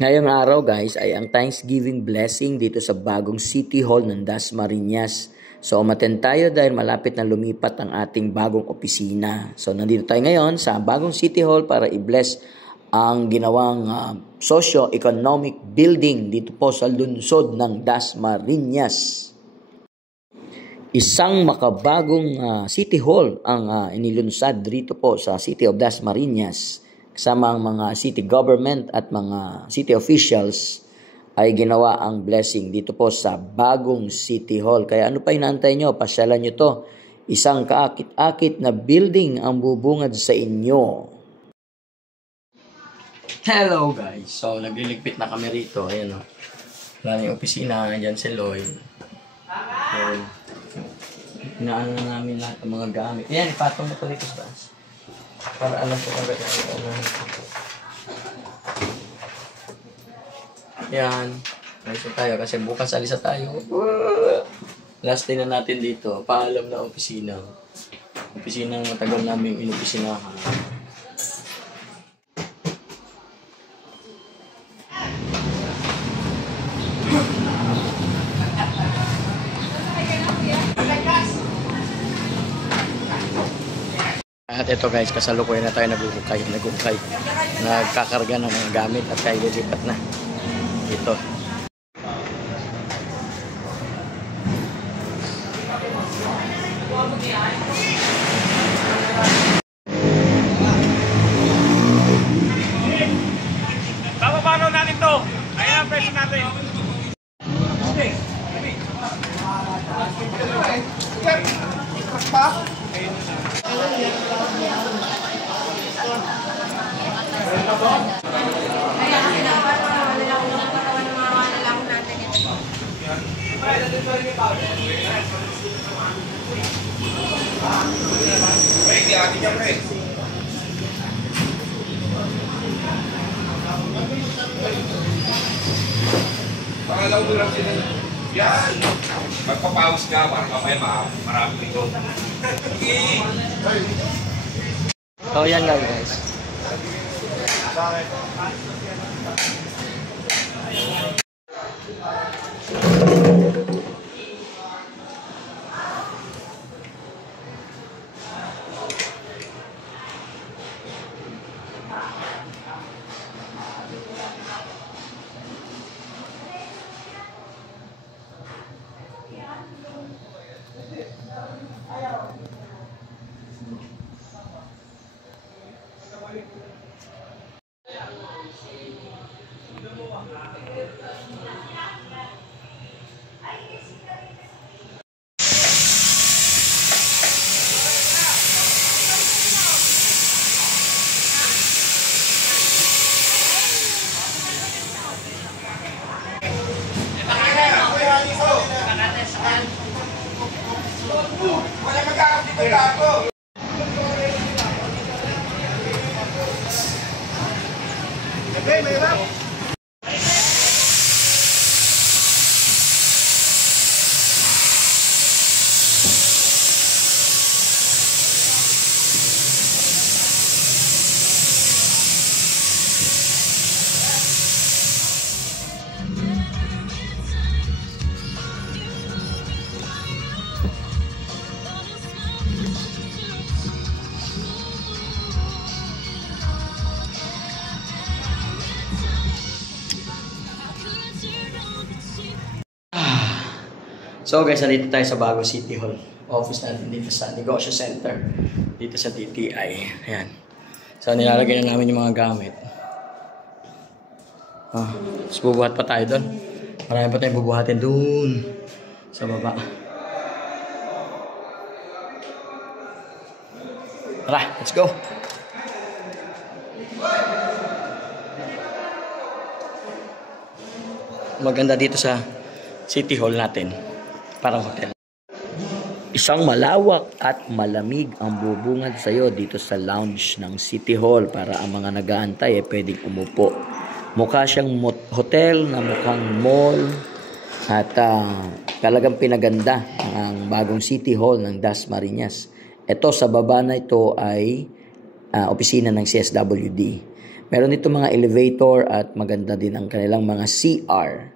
Ngayong araw guys ay ang Thanksgiving blessing dito sa bagong City Hall ng Dasmariñas. So umattend tayo dahil malapit na lumipat ang ating bagong opisina. So nandito tayo ngayon sa bagong City Hall para i-bless ang ginawang socio-economic building dito po sa lungsod ng Dasmariñas. Isang makabagong City Hall ang inilunsad dito po sa City of Dasmariñas. Kasama ang mga city government at mga city officials ay ginawa ang blessing dito po sa bagong City Hall. Kaya ano pa inaantay nyo? Pasyalan nyo to. Isang kaakit-akit na building ang bubungad sa inyo. Hello guys! So nagliligpit na kami rito. Ayan o. Wala yung opisina. Diyan si Lloyd. So, inaano na namin lahat ng mga gamit. Ayan, ipatong mo ito dito sa taas. Para alam ko agad na yan. Ayos tayo kasi bukas alisa tayo. Last day na natin dito. Paalam na opisina. Opisinang matagal namin inopisinahan. At ito guys, kasalukuyan na tayo nagukay. Nagkakarga ng mga gamit at tayo lilipat na dito. Paano natin to? Ayan ang presyo natin. Okay. Pangalaw mo lang sila. Yan! Magpapaus ka, parang mamaya marami ito. So yan lang guys. Okay, may rap. So guys, nandito tayo sa bagong City Hall. Office natin dito sa Negosyo Center. Dito sa DTI. Ayan. So nilalagay na namin yung mga gamit. Tapos bubuhat pa tayo doon. Marami pa tayong bubuhatin doon. Sa baba. Tara, let's go! Maganda dito sa City Hall natin. Parang hotel. Isang malawak at malamig ang bubungad sa iyo dito sa lounge ng City Hall para ang mga nag-aantay ay pwedeng umupo. Mukha siyang hotel na mukhang mall at talagang pinaganda ang bagong City Hall ng Dasmariñas. Ito sa baba na ito ay opisina ng CSWD. Meron dito mga elevator at maganda din ang kanilang mga CR.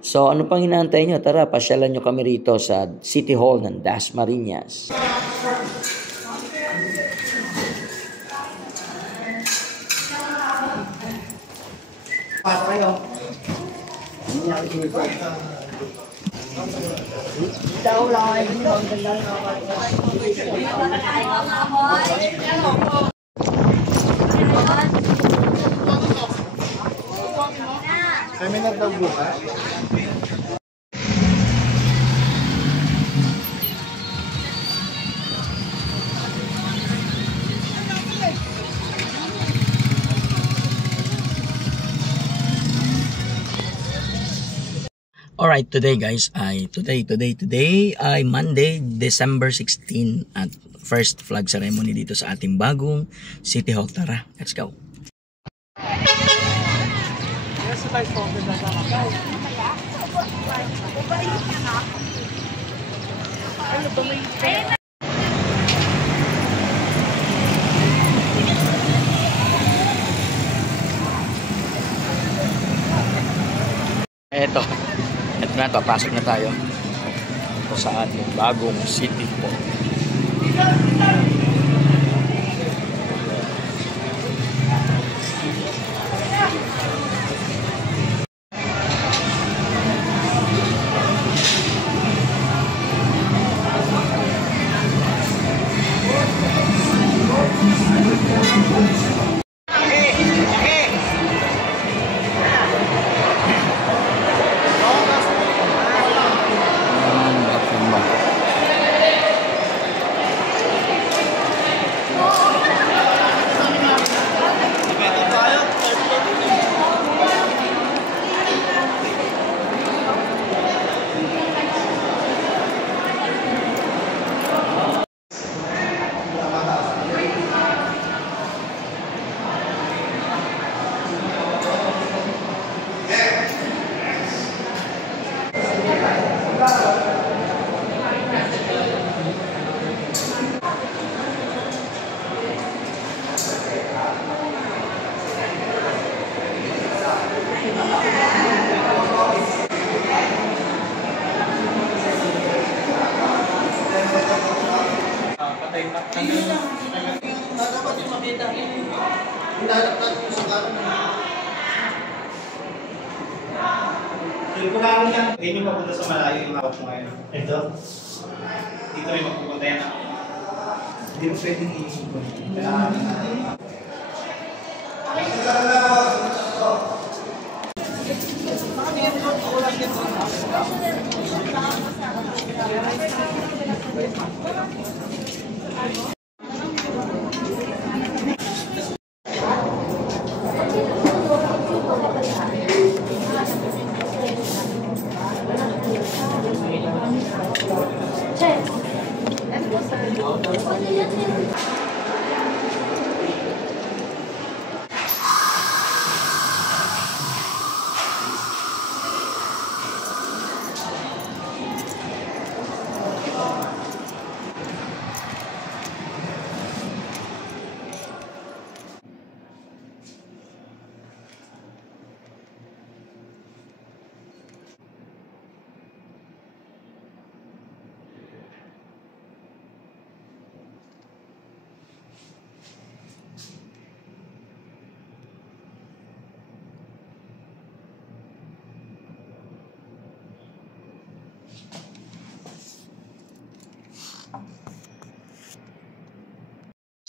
So ano pang inaantay nyo? Tara, pasyalan nyo kami rito sa City Hall ng Dasmariñas. Seminar daw bukas. Alright, today guys ay today ay Monday, December 16 at first flag ceremony dito sa ating bagong City Hall. Tara, let's go. Ito na, papasok na tayo ito sa ating bagong City Hall. Yung kung yan, hindi nyo mapunta sa malayo yung hawak mo ngayon. Ito? Dito rin magpupunta yan. Hindi mo pwedeng iisipon.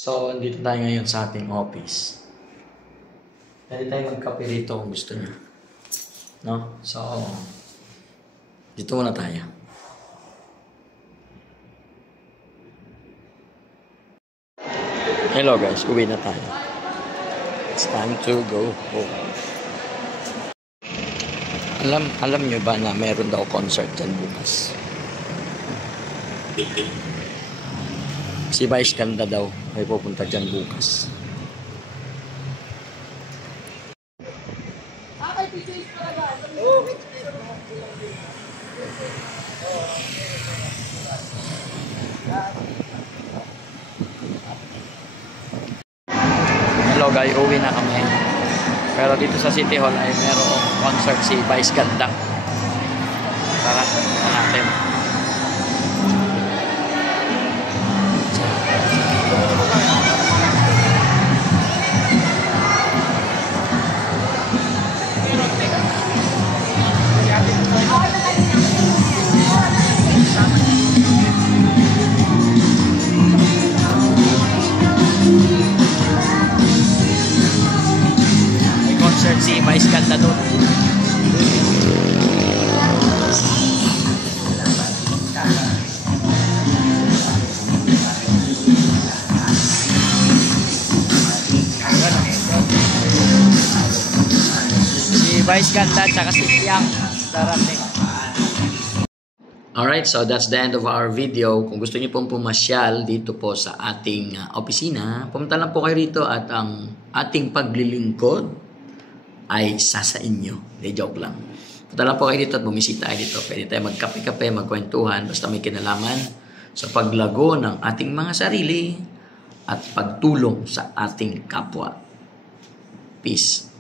So, andito tayo ngayon sa ating office. Pwede tayo magkape rito kung gusto niyo. No? So, dito muna tayo. Hello guys, uwi na tayo. It's time to go home. Alam nyo ba na meron daw concert dyan bukas? Si Vice Ganda daw ay pupunta dyan bukas. Hello guys, uwi na kami. Pero dito sa City Hall ay merong concert si Vice Ganda. Tara, natin. May concert si Vice Ganda doon. Vice Ganda tsaka si Tiang darating. Alright, so that's the end of our video. Kung gusto niyo pong pumasyal dito po sa ating opisina, pumunta lang po kayo rito at ang ating paglilingkod ay sa inyo. De joke lang. Punta lang po kayo dito at bumisita kayo dito. Pwede tayo magkape-kape, magkwentuhan, basta may kinalaman sa paglago ng ating mga sarili at pagtulong sa ating kapwa. Peace.